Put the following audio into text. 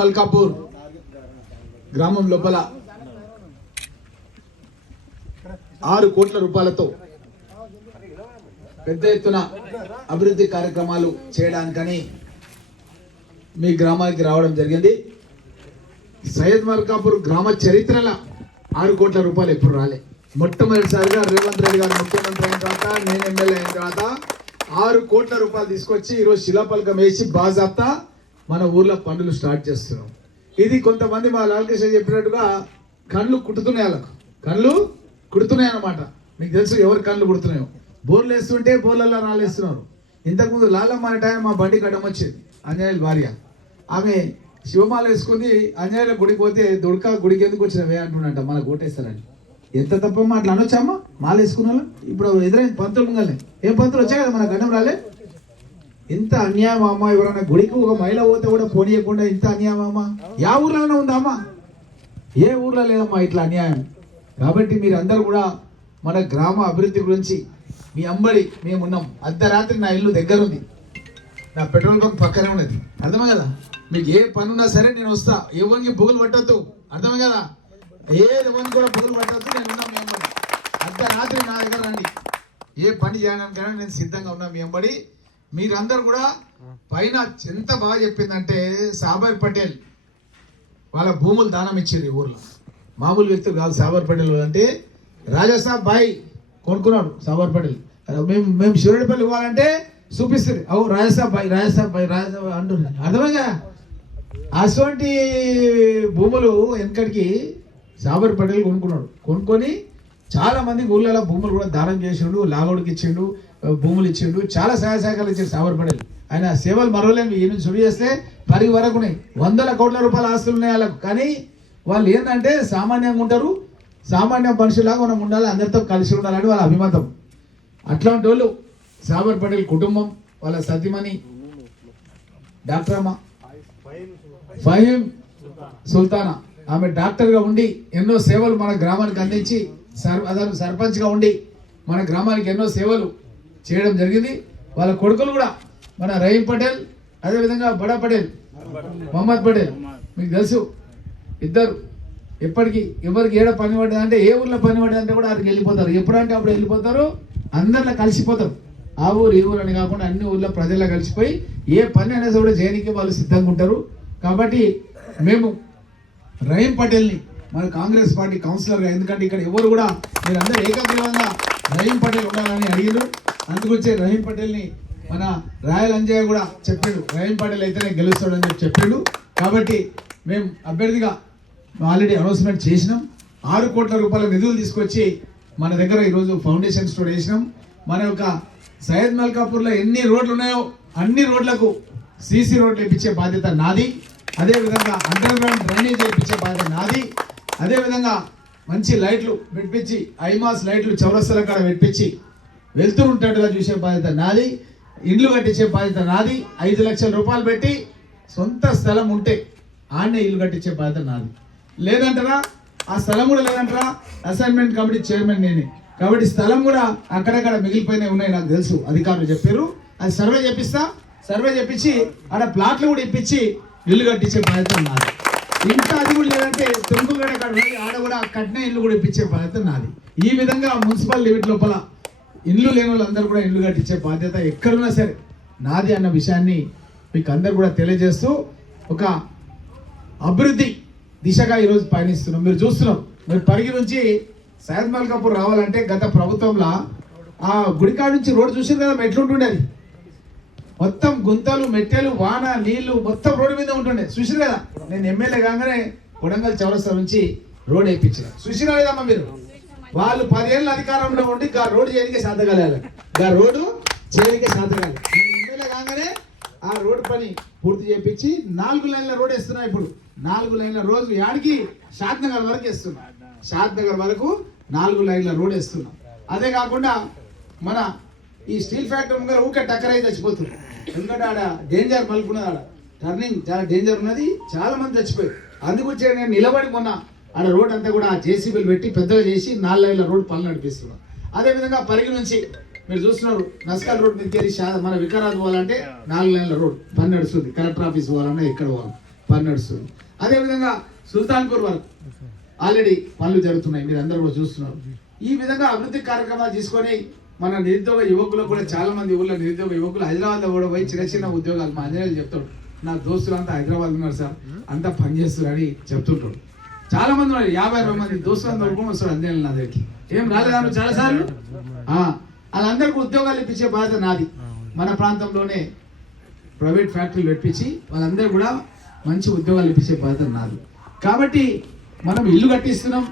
మల్కాపూర్ గ్రామం లోపల ఆరు కోట్ల రూపాయలతో పెద్ద ఎత్తున అభివృద్ధి కార్యక్రమాలు చేయడానికని మీ గ్రామానికి రావడం జరిగింది. సయ్యద్ మల్కాపూర్ గ్రామ చరిత్రల ఆరు కోట్ల రూపాయలు ఎప్పుడు రాలే. మొట్టమొదటిసారిగా రేవంత్ రెడ్డి గారు ముఖ్యమంత్రి అయిన తర్వాత నేను ఎమ్మెల్యే అయిన తర్వాత ఆరు కోట్ల రూపాయలు తీసుకొచ్చి ఈరోజు శిలాపలకం వేసి బాజాప్తా మన ఊర్లో పనులు స్టార్ట్ చేస్తున్నాం. ఇది కొంతమంది మా లాలకృష్ణ చెప్పినట్టుగా కళ్ళు కుట్టుతున్నాయి వాళ్ళకు. కళ్ళు కుడుతున్నాయి అన్నమాట. మీకు తెలుసు ఎవరు కళ్ళు కుడుతున్నాయో. బోర్లు వేస్తుంటే బోర్లలో వేస్తున్నారు. ఇంతకుముందు లాలమ్మ అనే టైం మా బండి కట్టం వచ్చింది అంజనేయుల భార్య. ఆమె శివమాల వేసుకుని అంజనేయుల గుడికి పోతే దుడక గుడికి ఎందుకు వచ్చినవే అంటున్నట్ట మన కోటేస్తారని ఎంత తప్పమ్మా అట్లా అనొచ్చామా మాల వేసుకున్న ఇప్పుడు ఎదురైంది పంతులు ఉండాలి ఏం పంతులు వచ్చాయి కదా మన గండం రాలే? ఇంత అన్యాయం అమ్మ? ఎవరైనా గుడికి ఒక మహిళ పోతే కూడా పోనీయకుండా ఇంత అన్యాయం అమ్మ? యా ఊర్లోనే ఉందా ఏ ఊర్లో లేదమ్మా ఇట్లా అన్యాయం? కాబట్టి మీరందరూ కూడా మన గ్రామ అభివృద్ధి గురించి మీ అంబడి మేము ఉన్నాం. అర్ధరాత్రి నా ఇల్లు దగ్గర ఉంది నా పెట్రోల్ బంక్ పక్కనే ఉన్నది. అర్థమే కదా? మీకు ఏ పని ఉన్నా సరే నేను వస్తా. ఎవరికి బుగులు పట్టద్దు. అర్థమే కదా? ఏది ఎవరికి కూడా బుగులు పట్టద్దు. నేను ఉన్నా మీ అంబడి. అర్ధరాత్రి నా దగ్గర రండి. ఏ పని చేయడానికైనా నేను సిద్ధంగా ఉన్నా మీ అంబడి. మీరందరూ కూడా పైన ఎంత బాగా చెప్పిందంటే సాబర్ పటేల్ వాళ్ళ భూములు దానం ఇచ్చింది ఊర్లో. మామూలు వ్యక్తులు కాదు సాబర్ పటేల్ అంటే రాజాసాబ్ బాయ్ కొనుక్కున్నాడు సాబర్ పటేల్. మేము మేము శివుడిపల్లి ఇవ్వాలంటే చూపిస్తుంది. అవు రాజాసాబ్ బాయ్ రాజాసాబ్ బాయ్ రాజాసాబ్ అంటున్నాను అర్థమైందా? అటువంటి భూములు వెనకడికి సాబర్ పటేల్ కొనుక్కున్నాడు. కొనుక్కొని చాలా మంది ఊళ్ళలో భూములు కూడా దానం చేసిండు లాగోడికి ఇచ్చిండు. భూములు ఇచ్చిండు. చాలా సహాయ సహకారాలు ఇచ్చాడు సామర్పడలు ఆయన సేవలు మరవలేము ఈ నుంచి చుడి చేస్తే పది వరకు ఉన్నాయి. వందల కోట్ల రూపాయల ఆస్తులు ఉన్నాయి వాళ్ళకు. కానీ వాళ్ళు ఏంటంటే సామాన్యంగా ఉంటారు. సామాన్య మనుషులాగా మనం ఉండాలి. అందరితో కలిసి ఉండాలని వాళ్ళ అభిమతం. అట్లాంటి వాళ్ళు సాబర్ పటేల్ కుటుంబం వాళ్ళ సతీమణి డాక్టర్ అమ్మ ఫహీం సుల్తానా. ఆమె డాక్టర్గా ఉండి ఎన్నో సేవలు మన గ్రామానికి అందించి సర్ అతను సర్పంచ్గా ఉండి మన గ్రామానికి ఎన్నో సేవలు చేయడం జరిగింది. వాళ్ళ కొడుకులు కూడా మన రహీం పటేల్ అదేవిధంగా బడా పటేల్ మొహమ్మద్ పటేల్ మీకు తెలుసు ఇద్దరు ఎప్పటికీ ఎవరికి ఏడ పని పడ్డది అంటే ఏ ఊర్లో పని పడ్డది అంటే కూడా అక్కడికి వెళ్ళిపోతారు. ఎప్పుడంటే అప్పుడు వెళ్ళిపోతారు అందరిలో కలిసిపోతారు. ఆ ఊరు ఈ ఊరు అని కాకుండా అన్ని ఊర్లో ప్రజల్లో కలిసిపోయి ఏ పని అనేది కూడా చేయడానికి వాళ్ళు సిద్ధంగా ఉంటారు. కాబట్టి మేము రహీం పటేల్ని మన కాంగ్రెస్ పార్టీ కౌన్సిలర్గా ఎందుకంటే ఇక్కడ ఎవరు కూడా మీరు అందరూ ఏకగ్రీవంగా రహీం పటేల్ ఉండాలని అడిగారు అందుకొచ్చే రహీం పటేల్ని మన రాయల్ అంజయ్య కూడా చెప్పాడు. రహీం పటేల్ అయితేనే గెలుస్తాడని చెప్పి చెప్పాడు. కాబట్టి మేము అభ్యర్థిగా ఆల్రెడీ అనౌన్స్మెంట్ చేసినాం. ఆరు కోట్ల రూపాయల నిధులు తీసుకొచ్చి మన దగ్గర ఈరోజు ఫౌండేషన్ స్టోర్ వేసినాం. మన యొక్క సయ్యద్ మల్కాపూర్లో ఎన్ని రోడ్లు ఉన్నాయో అన్ని రోడ్లకు సీసీ రోడ్లు ఇప్పించే బాధ్యత నాది. అదేవిధంగా అండర్ గ్రౌండ్ డ్రైనేజ్ ఇప్పించే బాధ్యత నాది. అదేవిధంగా మంచి లైట్లు పెట్టించి ఐమాస్ లైట్లు చౌరస్తల కాడ పెట్టించి వెళ్తుంటట్టుగా చూసే బాధ్యత నాది ఇండ్లు కట్టించే బాధ్యత నాది ఐదు లక్షల రూపాయలు పెట్టి సొంత స్థలం ఉంటే ఆడనే ఇల్లు కట్టించే బాధ్యత నాది. లేదంటారా? ఆ స్థలం కూడా లేదంటారా? అసైన్మెంట్ కమిటీ చైర్మన్ నేనే. కాబట్టి స్థలం కూడా అక్కడక్కడ మిగిలిపోయినాయి ఉన్నాయి నాకు తెలుసు. అధికారులు చెప్పారు. అది సర్వే చేపిస్తా. సర్వే చేపించి ఆడ ప్లాట్లు కూడా ఇప్పించి ఇల్లు కట్టించే బాధ్యత నాది. ఇంకా అది కూడా లేదంటే తుంకుగడ కూడా పోయి ఆడ కూడా కట్టిన ఇల్లు కూడా ఇప్పించే బాధ్యత నాది. ఈ విధంగా మున్సిపల్ లిమిట్ లోపల ఇల్లు లేని వాళ్ళందరూ కూడా ఇల్లు కట్టించే బాధ్యత ఎక్కడున్నా సరే నాది అన్న విషయాన్ని మీకు అందరు కూడా తెలియజేస్తూ ఒక అభివృద్ధి దిశగా ఈరోజు పయనిస్తున్నాం. మీరు చూస్తున్నారు మీరు పరిగి నుంచి సయ్యద్ మల్కాపూర్ రావాలంటే గత ప్రభుత్వంలో ఆ గుడికాడ నుంచి రోడ్డు చూసారు కదా ఎట్లుంటుండేది మొత్తం గుంతలు మెట్టెలు వాన నీళ్ళు మొత్తం రోడ్డు మీద ఉంటుండే. చూసిరు కదా? నేను ఎమ్మెల్యే కాగానే కొడంగల్ చౌరస్తా నుంచి రోడ్ వేయించిన. చూసినా లేదమ్మా మీరు? వాళ్ళు పదేళ్ళు అధికారంలో ఉండి గా రోడ్డు చేయడానికి సాధగలాలి గా రోడ్డు చేయడానికి సాధగాలి నేను కాగానే ఆ రోడ్డు పని పూర్తి చేపించి నాలుగు లైన్ల రోడ్ వేస్తున్నా ఇప్పుడు. నాలుగు లైన్ల రోజు యాడికి షాద్ నగర్ వరకు వేస్తున్నా. షాద్ నగర్ వరకు నాలుగు లైన్ల రోడ్ వేస్తున్నాం. అదే కాకుండా మన ఈ స్టీల్ ఫ్యాక్టరీ ముందర ఊకే టక్కర్ అయితే చచ్చిపోతుంది ఎందుకంటే ఆడ డేంజర్ మలుపున్నది ఆడ. టర్నింగ్ చాలా డేంజర్ ఉన్నది చాలా మంది చచ్చిపోయారు. అందుకొచ్చే నేను నిలబడి మొన్న ఆడ రోడ్ అంతా కూడా జేసీబీలు పెట్టి పెద్దగా చేసి నాలుగు లైన్ల రోడ్ పనులు నడిపిస్తున్నాం అదేవిధంగా పరిగి నుంచి మీరు చూస్తున్నారు నస్కాల్ రోడ్ మీద మన వికారాబాద్ పోవాలంటే నాలుగు లైన్ల రోడ్ పని నడుస్తుంది. కలెక్టర్ ఆఫీస్ పోవాలన్నా ఎక్కడ పోవాలి పని నడుస్తుంది. అదేవిధంగా సుల్తాన్పూర్ వరకు ఆల్రెడీ పనులు జరుగుతున్నాయి మీరు అందరూ కూడా చూస్తున్నారు. ఈ విధంగా అభివృద్ధి కార్యక్రమాలు తీసుకొని మన నిరుద్యోగ యువకులు కూడా చాలా మంది ఊళ్ళో నిరుద్యోగ యువకులు హైదరాబాద్లో కూడా పోయి చిన్న చిన్న ఉద్యోగాలు మా అంజనేయులు చెప్తాడు నా దోస్తులు అంతా హైదరాబాద్ ఉన్నారు సార్ అంతా పనిచేస్తున్నారని చెప్తుంటాడు చాలా మంది ఉన్నారు. యాభై అరవై మంది దోస్తులు అందరూ వస్తారు అందేళ్ళు నా దగ్గరికి. ఏం రాలేదాను చాలా సార్లు వాళ్ళందరికీ ఉద్యోగాలు ఇప్పించే బాధ్యత నాది. మన ప్రాంతంలోనే ప్రైవేట్ ఫ్యాక్టరీలు పెట్టించి వాళ్ళందరూ కూడా మంచి ఉద్యోగాలు ఇప్పించే బాధ్యత నాది. కాబట్టి మనం ఇల్లు కట్టిస్తున్నాం.